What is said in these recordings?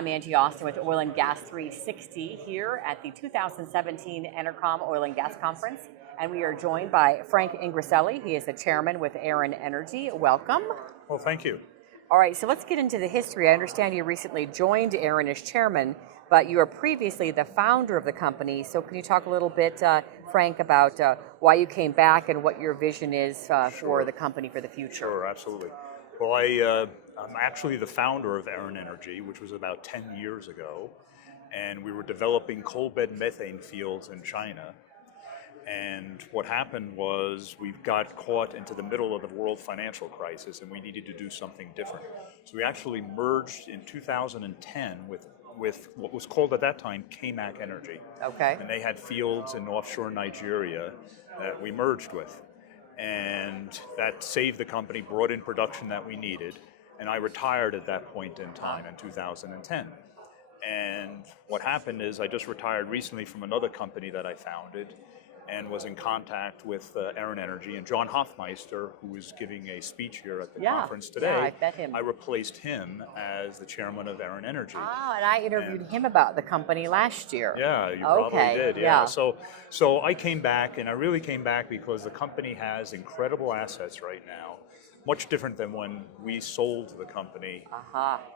I'm Angie Austin with Oil and Gas 360 here at the 2017 Enercom Oil and Gas Conference. And we are joined by Frank Ingriselli. He is the chairman with Erin Energy. Welcome. Well, thank you. All right, so let's get into the history. I understand you recently joined Erin as chairman, but you were previously the founder of the company. So can you talk a little bit, Frank, about why you came back and what your vision is for the company for the future? Sure, absolutely. Well, I'm actually the founder of Erin Energy, which was about 10 years ago, and we were developing coal bed methane fields in China. And what happened was we got caught into the middle of the world financial crisis, and we needed to do something different. So we actually merged in 2010 with what was called at that time CAMAC Energy. Okay. And they had fields in offshore Nigeria that we merged with. And that saved the company, brought in production that we needed, and I retired at that point in time in 2010. And what happened is I just retired recently from another company that I founded and was in contact with Erin Energy, and John Hoffmeister, who was giving a speech here at the conference today. Yeah, I met him. I replaced him as the chairman of Erin Energy. Ah, and I interviewed him about the company last year. Yeah, you probably did. Yeah. So I came back, and I really came back because the company has incredible assets right now, much different than when we sold the company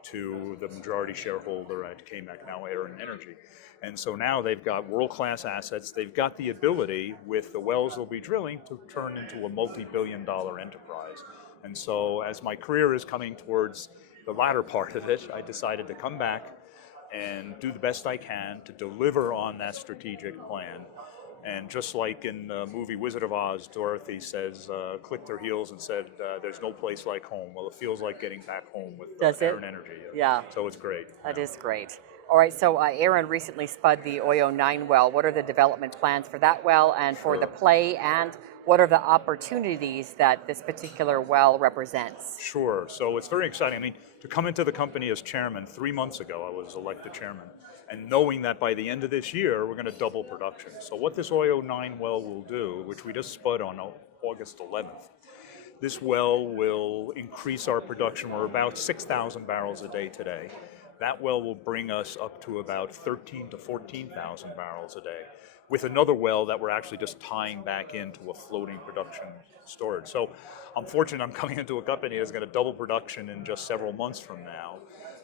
to the majority shareholder at CAMAC, now Erin Energy. And so now they've got world-class assets. They've got the ability, with the wells they'll be drilling, to turn into a multi-billion-dollar enterprise. And so as my career is coming towards the latter part of it, I decided to come back and do the best I can to deliver on that strategic plan. And just like in the movie Wizard of Oz, Dorothy says, clicked her heels and said, there's no place like home. Well, it feels like getting back home with Erin Energy. Yeah. So it's great. That is great. All right, so Erin recently spud the Oyo 9 well. What are the development plans for that well and for the play, and what are the opportunities that this particular well represents? Sure, so it's very exciting. I mean, to come into the company as chairman, 3 months ago I was elected chairman, and knowing that by the end of this year we're going to double production. So what this Oyo 9 well will do, which we just spud on August 11th, this well will increase our production. We're about 6,000 barrels a day today. That well will bring us up to about 13,000 to 14,000 barrels a day, with another well that we're actually just tying back into a floating production storage. So I'm fortunate I'm coming into a company that's going to double production in just several months from now.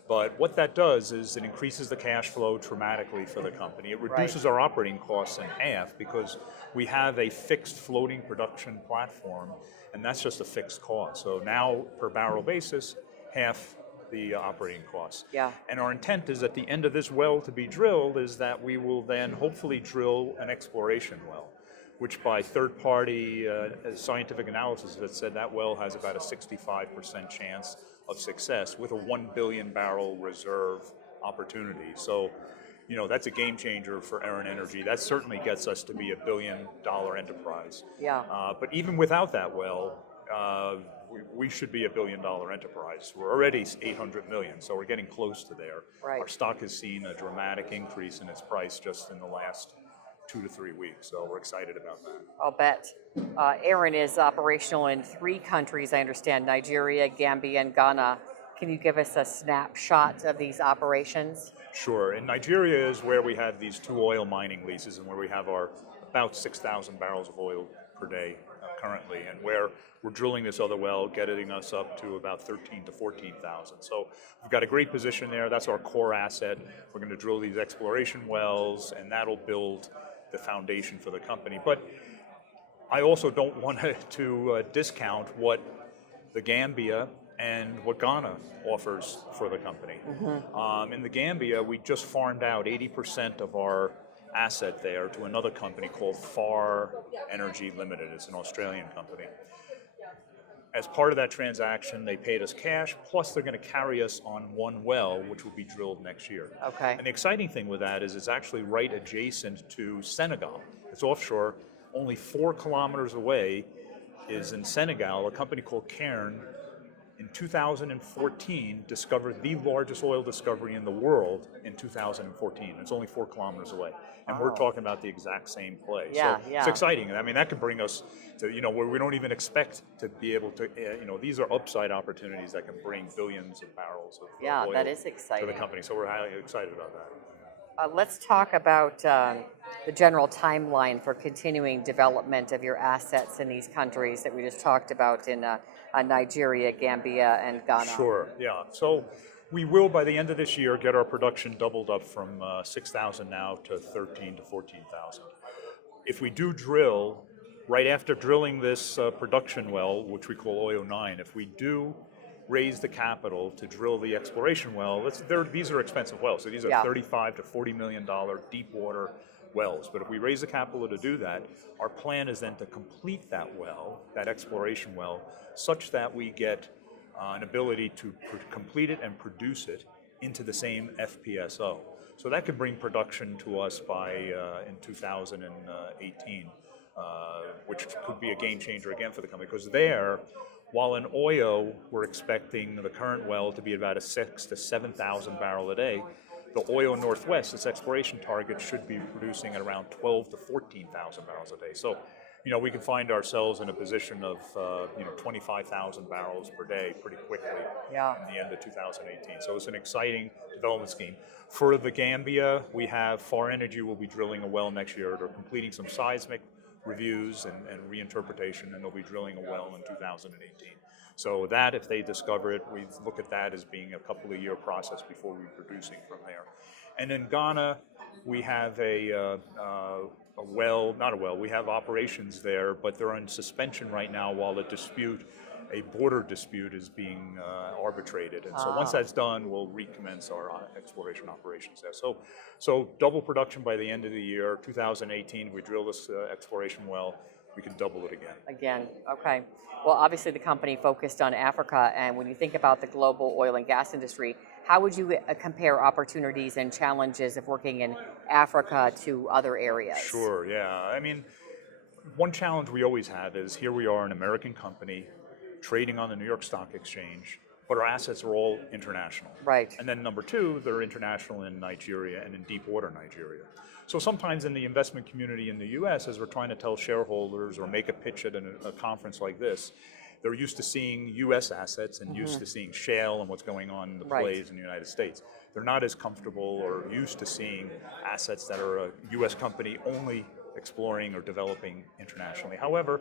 But what that does is it increases the cash flow dramatically for the company. It reduces our operating costs in half because we have a fixed floating production platform, and that's just a fixed cost. So now, per barrel basis, half the operating costs. Yeah. And our intent is at the end of this well to be drilled is that we will then hopefully drill an exploration well, which by third-party scientific analysis has said that well has about a 65% chance of success with a 1 billion barrel reserve opportunity. So, you know, that's a game changer for Erin Energy. That certainly gets us to be $1 billion enterprise. Yeah. But even without that well, we should be $1 billion enterprise. We're already 800 million, so we're getting close to there. Right. Our stock has seen a dramatic increase in its price just in the last 2 to 3 weeks, so we're excited about that. I'll bet. Erin is operational in 3 countries, I understand: Nigeria, Gambia, and Ghana. Can you give us a snapshot of these operations? Sure. In Nigeria is where we have these 2 oil mining leases and where we have our about 6,000 barrels of oil per day currently, and where we're drilling this other well, getting us up to about 13,000 to 14,000. So we've got a great position there. That's our core asset. We're going to drill these exploration wells, and that'll build the foundation for the company. But I also don't want to discount what the Gambia and what Ghana offers for the company. Mm-hmm. In the Gambia, we just farmed out 80% of our asset there to another company called FAR Energy Limited. It's an Australian company. As part of that transaction, they paid us cash, plus they're going to carry us on 1 well, which will be drilled next year. Okay. And the exciting thing with that is it's actually right adjacent to Senegal. It's offshore. Only 4 kilometers away is in Senegal, a company called Cairn in 2014 discovered the largest oil discovery in the world in 2014. It's only 4 kilometers away. And we're talking about the exact same place. Yeah, so yeah. It's exciting. I mean, that could bring us to, where we don't even expect to be able to, these are upside opportunities that can bring billions of barrels of oil that is exciting. to the company. So we're highly excited about that. Let's talk about the general timeline for continuing development of your assets in these countries that we just talked about in Nigeria, Gambia, and Ghana. Sure, yeah. So we will, by the end of this year, get our production doubled up from 6,000 now to 13 to 14,000. If we do drill, right after drilling this production well, which we call OIO9, if we do raise the capital to drill the exploration well, these are expensive wells. So these are $35 to $40 million deep water wells. But if we raise the capital to do that, our plan is then to complete that well, that exploration well, such that we get an ability to complete it and produce it into the same FPSO. So that could bring production to us by in 2018, which could be a game changer again for the company, because while in Oyo, we're expecting the current well to be about a 6,000 to 7,000 barrel a day, the Oyo Northwest, its exploration target, should be producing at around 12,000 to 14,000 barrels a day. So, we can find ourselves in a position of 25,000 barrels per day pretty quickly in the end of 2018. So it's an exciting development scheme. For the Gambia, we have Far Energy will be drilling a well next year. They're completing some seismic reviews and reinterpretation, and they'll be drilling a well in 2018. So that, if they discover it, we look at that as being a couple of year process before we're producing from there. And in Ghana, we have we have operations there, but they're in suspension right now while a border dispute is being arbitrated. And so once that's done, we'll recommence our exploration operations there. So double production by the end of the year. 2018, we drill this exploration well, we can double it again. Again, okay. Well, obviously the company focused on Africa, and when you think about the global oil and gas industry, how would you compare opportunities and challenges of working in Africa to other areas? Sure, yeah. I mean, one challenge we always have is here we are, an American company, trading on the New York Stock Exchange, but our assets are all international. Right. And then number two, they're international in Nigeria and in deep water Nigeria. So sometimes in the investment community in the US, as we're trying to tell shareholders or make a pitch at a conference like this, they're used to seeing US assets and used to seeing shale and what's going on in the plays in the United States. They're not as comfortable or used to seeing assets that are a US company only exploring or developing internationally. However,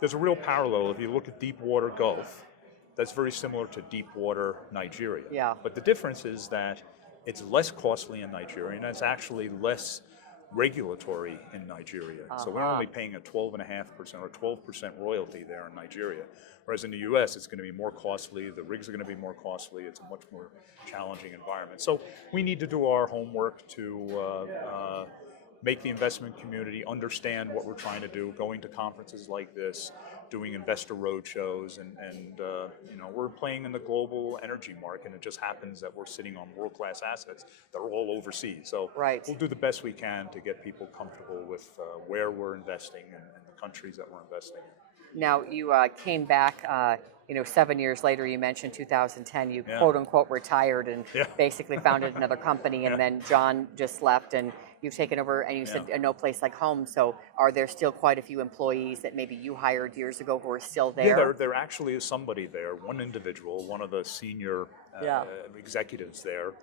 there's a real parallel. If you look at deep water Gulf, that's very similar to deep water Nigeria. Yeah. But the difference is that it's less costly in Nigeria, and it's actually less regulatory in Nigeria. So we're only paying a 12.5% or 12% royalty there in Nigeria. Whereas in the US, it's going to be more costly, the rigs are going to be more costly, it's a much more challenging environment. So we need to do our homework to make the investment community understand what we're trying to do, going to conferences like this, doing investor roadshows, and we're playing in the global energy market, and it just happens that we're sitting on world-class assets that are all overseas. So we'll do the best we can to get people comfortable with where we're investing and the countries that we're investing in. Now, you came back 7 years later. You mentioned 2010, you quote unquote retired and basically founded another company, and then John just left and you've taken over, and you said no place like home. So are there still quite a few employees that maybe you hired years ago who are still there? Yeah, there actually is somebody there, one individual, one of the senior executives there,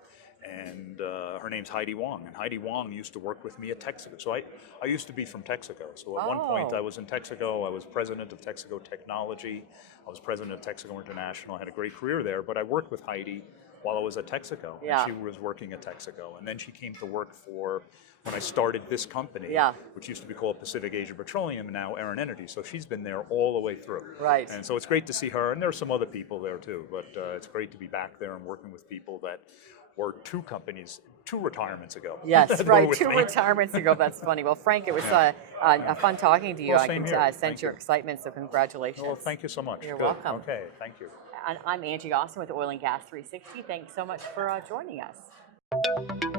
and her name's Heidi Wong. And Heidi Wong used to work with me at Texaco. So I used to be from Texaco. So at one point I was in Texaco. I was president of Texaco Technology. I was president of Texaco International. I had a great career there, but I worked with Heidi while I was at Texaco. And she was working at Texaco. And then she came to work for, when I started this company, which used to be called Pacific Asia Petroleum, and now Erin Energy. So she's been there all the way through. Right. And so it's great to see her, and there are some other people there too, but it's great to be back there and working with people that were two retirements ago. Yes, right, 2 retirements ago. That's funny. Well, Frank, it was a fun talking to you. Well, I can sense your excitement, so congratulations. Well, thank you so much. You're welcome. Okay, thank you. And I'm Angie Austin with Oil and Gas 360. Thanks so much for joining us.